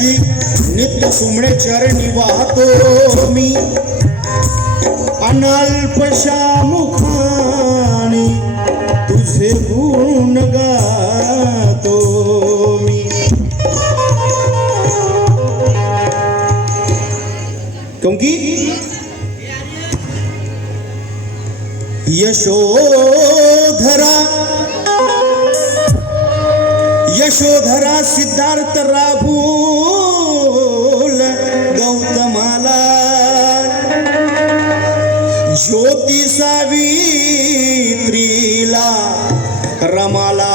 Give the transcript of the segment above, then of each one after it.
कर्तव्याची नित्य सुमणे चरणी वाहतो मी मुखाने तुझे गुण गातो मी क्योंकि यशोधरा यशोधरा सिद्धार्थ राहुल गौतमाला. ज्योती सावित्रीला रमाला.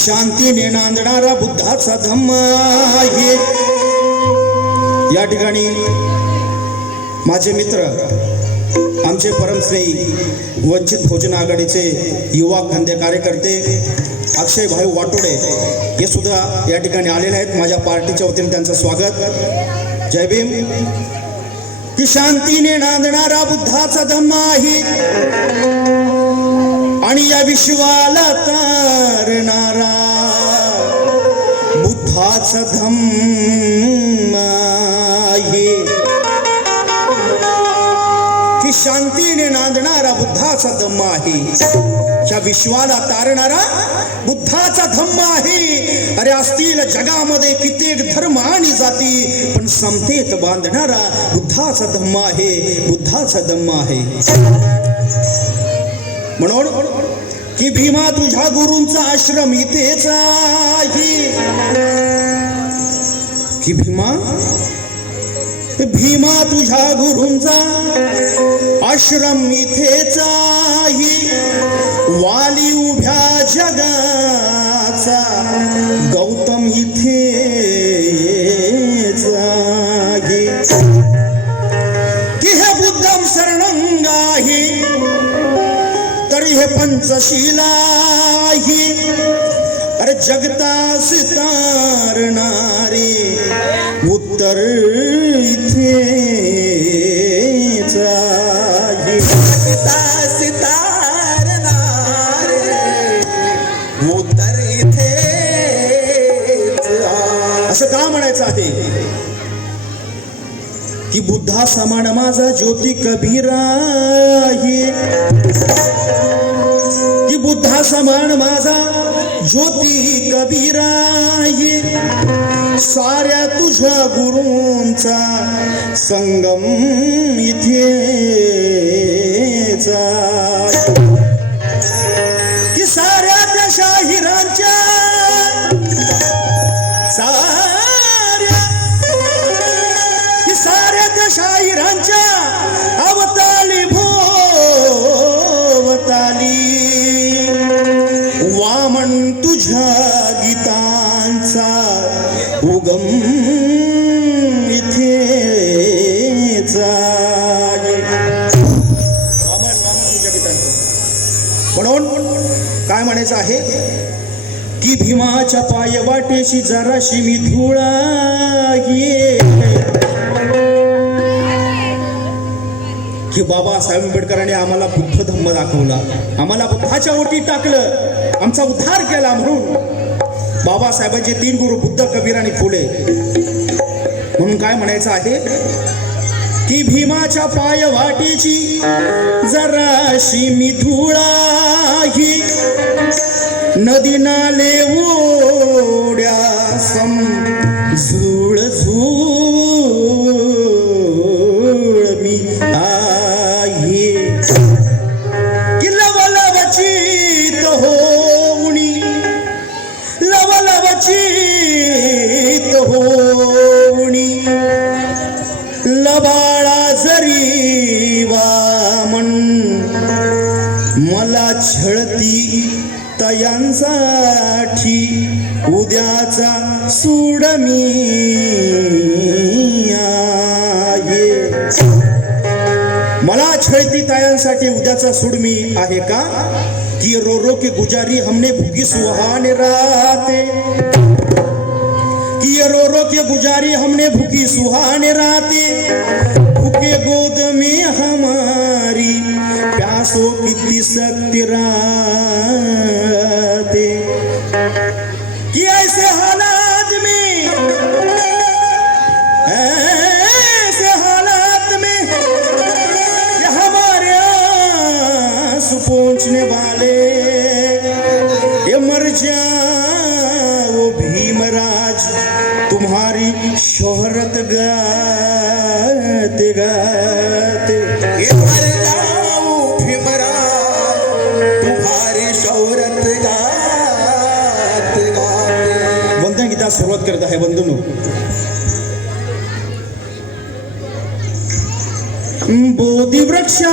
शांतीने नांदणारा बुद्धाचा धम्म आहे. या ठिकाणी माझे मित्र आमचे परमस्नेही वंचित भोजन आघाडीचे युवा खांदे कार्यकर्ते अक्षय भाई वाटोडे हे सुद्धा या ठिकाणी आलेले आहेत. माझ्या पार्टीच्या वतीने त्यांचं स्वागत. जय भीम. की शांतीने नांदणारा बुद्धाचा धम्म आहे. आणि या विश्वाला तारणा बुद्धाचा आहे की शांतीने नांदणारा बुद्धाचा धम्म आहे. या विश्वाला तारणारा बुद्धाचा धम्म आहे. अरे असतील जगामध्ये कित्येक धर्म आणि जाती पण समतेत बांधणारा बुद्धाचा धम्म आहे बुद्धाचा धम्म आहे. म्हणून की भीमा तुझ्या गुरूंचा आश्रम इथेच आहे. की भीमा? भीमा तुझ्या गुरुंचा आश्रम इथेचाही वाली उभ्या जगाचा गौतम इथे आहे की हे बुद्धम शरणंगाही तरी हे पंचशिलाही. अरे जगतास तारणारे उत्तर इथेच आहे जगता उत्तर इथे असं का म्हणायचं आहे? की बुद्धा समान माझा ज्योती कबीरा की बुद्धा समान माझा ज्योती कबीरा साऱ्या तुझ्या गुरूंचा संगम इथे. भोवताली उगम इथेच म्हणून काय म्हणायचं आहे? की भीमाच्या पाय वाटेशी जराशी मी धुळा ये की बाबासाहेब आंबेडकरांनी आम्हाला बुद्ध धम्म दाखवला. आम्हाला बुद्धाच्या ओटी टाकलं. आमचा उद्धार केला म्हणून. बाबासाहेबांचे तीन गुरु बुद्ध कबीर आणि फुले. म्हणून काय म्हणायचं आहे? की भीमाच्या पाय वाटेची जराशी मिथुळाही नदी नाले ओड्या सम झूळ झुळ छळती तयांसाठी उद्याचा सूड मी मला छळती तायांसाठी उद्याचा सूड मी आहे का? कि रो रो के गुजारी हमने भुगी सुहाने राते. कि रो रो के गुजारी हमने भुगी सुहाने राते. भूखे गोद में हम की तिसकती राते कि ऐसे हालात में, ऐसे हालात में हमारे आँसू पहुँचने वाले, ये मर जाओ भीमराज, तुम्हारी शोहरत गाते गाते। ये मर जाओ वंदन सुरुवात करत आहे बंधूंनो. बोधी वृक्षा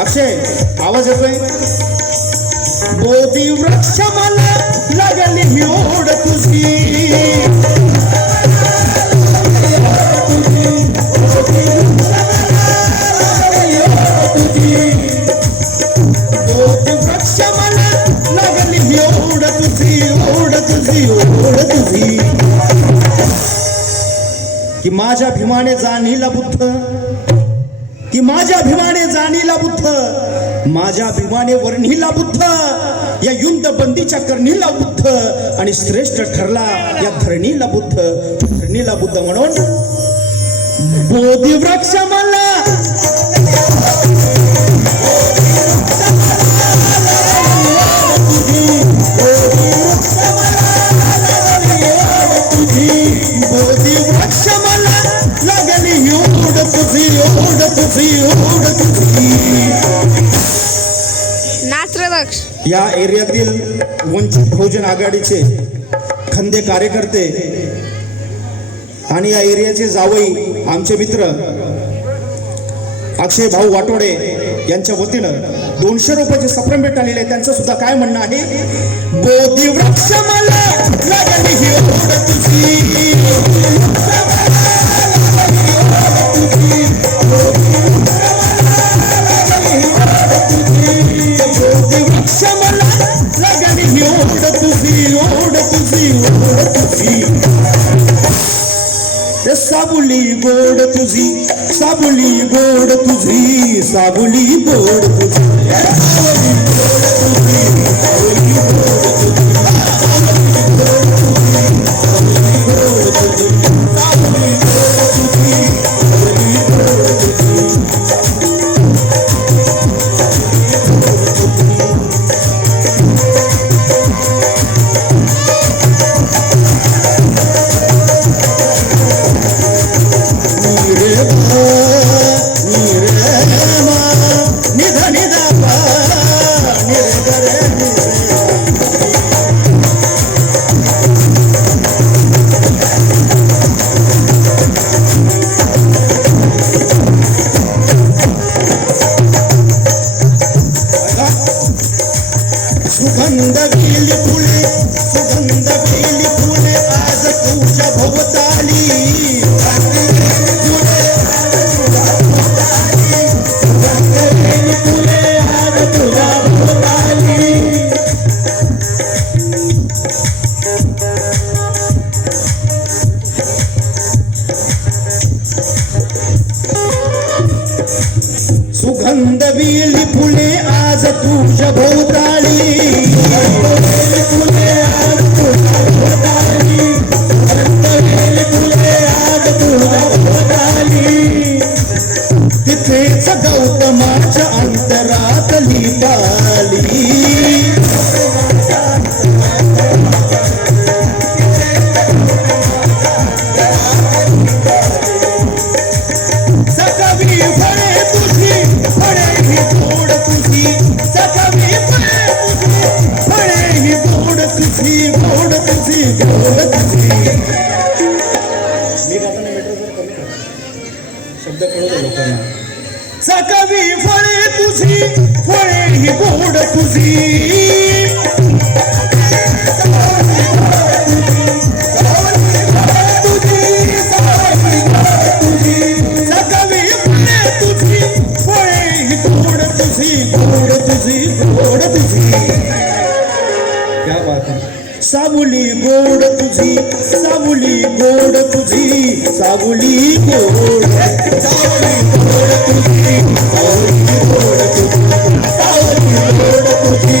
अक्षय आवाज येतोय. बोधी वृक्ष मला लागली ही ओढ तुझी की माझ्या भीमाने जाणीला बुद्ध की माझ्या भीमाने जाणीला बुद्ध माझ्या भीमाने वर्णीला बुद्ध या युद्ध बंदीच्या करणीला बुद्ध आणि श्रेष्ठ ठरला या धरणीला बुद्ध. धरणीला बुद्ध म्हणून बोधी वृक्ष मला या एरियातील वंचित बहुजन आघाडीचे खंदे कार्यकर्ते आणि या एरियाचे जावई आमचे मित्र अक्षय भाऊ वाटोडे यांच्या वतीनं दोनशे रुपयाचे सप्रम भेट आलेले त्यांचं सुद्धा काय म्हणणं आहे? बोधी वृक्ष मला तुझी साबुली गोड तुझी साबुली गोड तुझी साबुली गोड तुझी साबुली गोड तुझी शब्द कळवतो लोकांना. सकवी फळे तुझी फळे ही गोड तुझी. साबुली गोड तुझी साबुली गोड চাউলি গোড় চাউলি গোড় তুঝি চাউলি গোড় তুঝি চাউলি গোড় তুঝি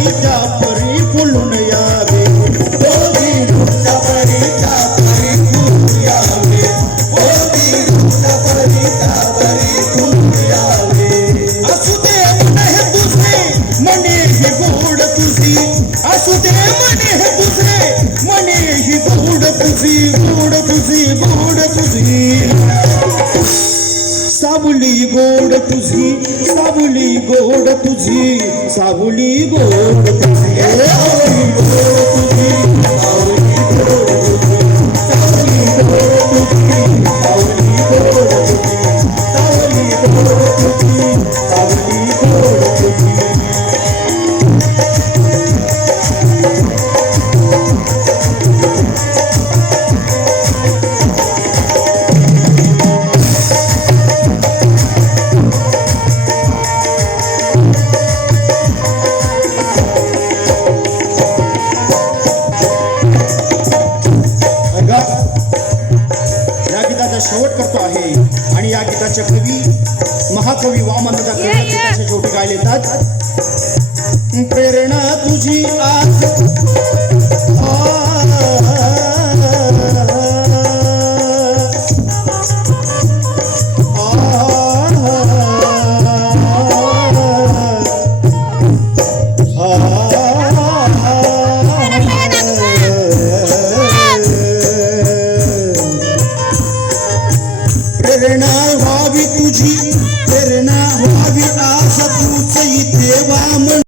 गोड तुझी सावली गोड तुझी प्रेरणा तुझी आज